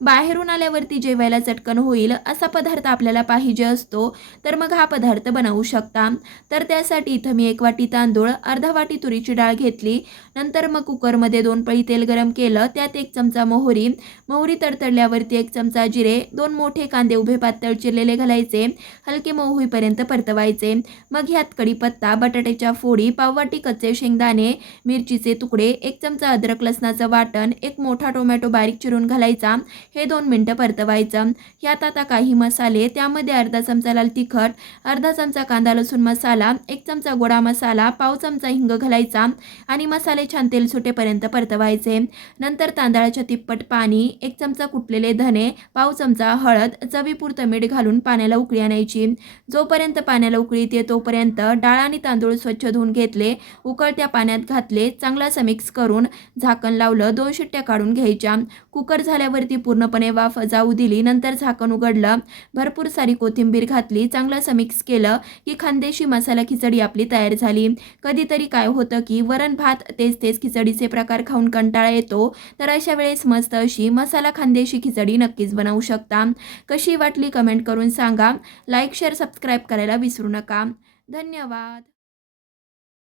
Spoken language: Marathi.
बाहेरून आल्यावरती जेवायला चटकन होईल असा पदार्थ आपल्याला पाहिजे असतो तर मग हा पदार्थ बनवू शकता. तर त्यासाठी इथं मी एक वाटी तांदूळ अर्धा वाटी तुरीची डाळ घेतली. नंतर मग कुकरमध्ये दोन पळी तेल गरम केलं त्यात एक चमचा मोहरी. मोहरी तडतडल्यावरती एक चमचा जिरे दोन मोठे कांदे उभे पातळ चिरलेले घालायचे. हलके मऊ होईपर्यंत परतवायचे. मग ह्यात कढीपत्ता बटाट्याच्या फोडी पाववाटी कच्चे शेंगदाणे मिरचीचे तुकडे एक चमचा अद्रक लसणाचं वाटण एक मोठा टोमॅटो बारीक चिरून घालायचा. हे दोन मिनटं परतवायचं. ह्यात आता काही मसाले त्यामध्ये अर्धा चमचा लाल तिखट अर्धा चमचा कांदा लसूण मसाला एक चमचा गोडा मसाला पाव चमचा हिंग घालायचा आणि मसाले छान तेल सुटेपर्यंत परतवायचे. नंतर तांदळाच्या तिप्पट पाणी एक चमचा कुटलेले धने पाव चमचा हळद चवीपुरतं मीठ घालून पाण्याला उकळी आणायची. जोपर्यंत पाण्याला उकळी येते तोपर्यंत डाळ आणि तांदूळ स्वच्छ धुवून घेतले उकळत्या पाण्यात घातले चांगला समिक्स मिक्स करून झाकण लावलं दोन शिट्ट्या काढून घ्यायच्या. कुकर झाल्यावरती पूर्णपणे वाफ जाऊ दिली नंतर झाकण उघडलं भरपूर सारी कोथिंबीर घातली चांगलं मिक्स केलं की खानदेशी मसाला खिचडी आपली तयार झाली. कधीतरी काय होतं की वरण भात तेच तेच खिचडीचे प्रकार खाऊन कंटाळा येतो. तर अशा वेळेस मस्त अशी मसाला खानदेशी खिचडी नक्कीच बनवू शकता. कशी वाटली कमेंट करून सांगा. लाईक शेअर सबस्क्राईब करायला विसरू नका. धन्यवाद.